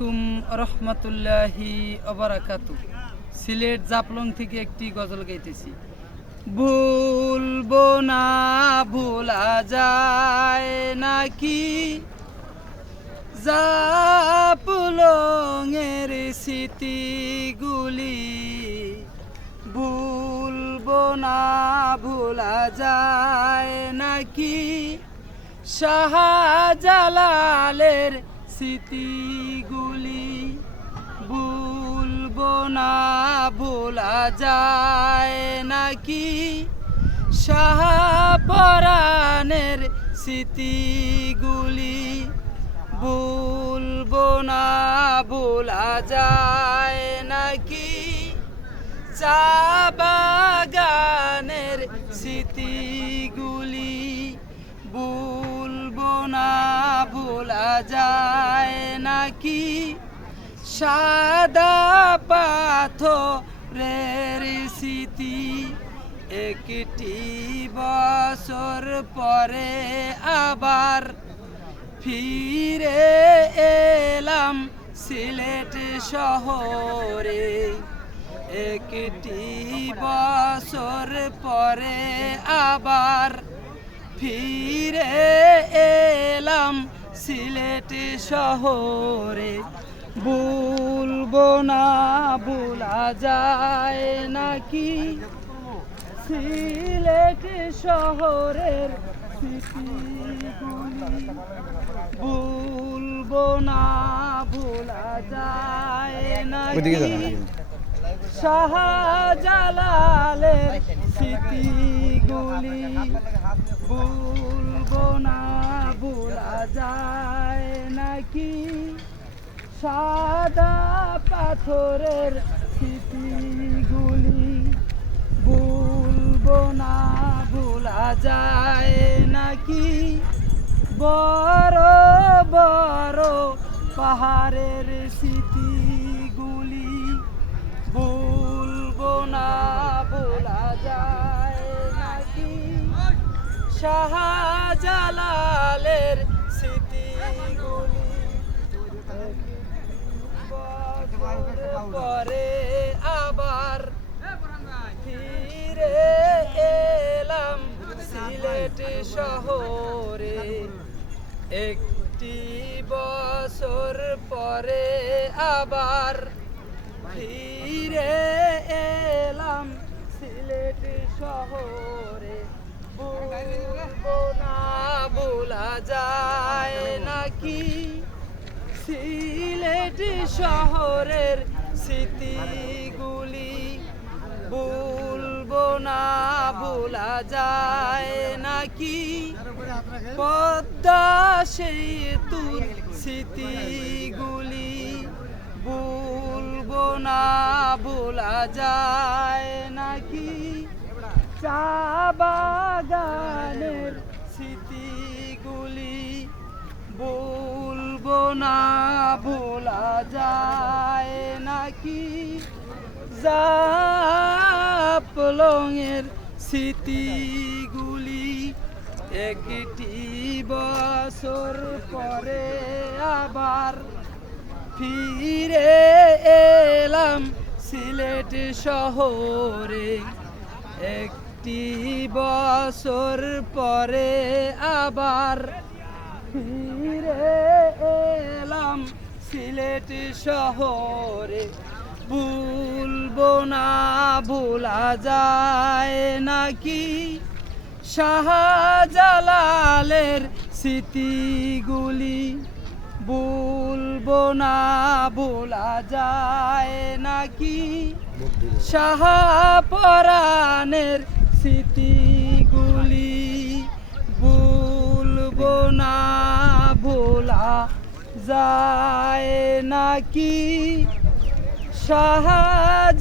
আলাইকুম রহমতুল্লাহি ওবারাকাতু। সিলেট জাফলং থেকে একটি গজল গাইতেছি। ভুলবো না ভোলা যায় নাকি জাফলংয়ের স্মৃতিগুলি, ভুলবো না ভোলা যায় নাকি শাহজালালের স্মৃতিগুলি, ভুলবো না ভোলা যায় নাকি শাহপরাণের স্মৃতিগুলি, ভুলবো না ভোলা যায় নাকি চা বাগানের স্মৃতিগুলি, ভুলবো না ভোলা যায় নাকি সাদা পাথরের স্মৃতি। একটি বছর পরে আবার ফিরে এলাম সিলেট শহরে, একটি বছর পরে আবার ফিরে এলাম সিলেট শহরে, ভুলবো না ভোলা যায় নাকি সিলেট শহরের স্মৃতিগুলি, ভুলবো না ভোলা যায় নাকি শাহজালালের স্মৃতিগুলি, ভুলবো না ভোলা যায় নাকি সাদা পাথরের স্মৃতিগুলি, ভুলবো না ভোলা যায় নাকি বড় বড় পাহাড়ের স্মৃতিগুলি, ভুলবো না ভোলা যায় নাকি শাহজালালের স্মৃতিগুলি, পরে আবার ফিরে এলাম সিলেট শহরে, একটি বছর পরে আবার ফিরে এলাম সিলেট শহরে, ভুলবো না ভোলা যায় নাকি সিলেট শহরের স্মৃতিগুলি, ভুলবো না ভোলা যায় নাকি পদ্মা সেতুর স্মৃতিগুলি, ভুলবো না ভোলা যায় নাকি চা বাগানের স্মৃতিগুলি, ভুলবো না ভোলা যায় নাকি জাফলংয়ের স্মৃতিগুলি, একটি বছর পরে আবার ফিরে এলাম সিলেট শহরে, একটি বছর পরে আবার ফিরে এলাম সিলেট শহরে, ভুলবো না ভোলা যায় নাকি শাহজালালের স্মৃতিগুলি, ভুলবো না ভোলা যায় নাকি শাহপরাণের স্মৃতিগুলি, ভুলবো না ভোলা যায় নাকি শাহজালালের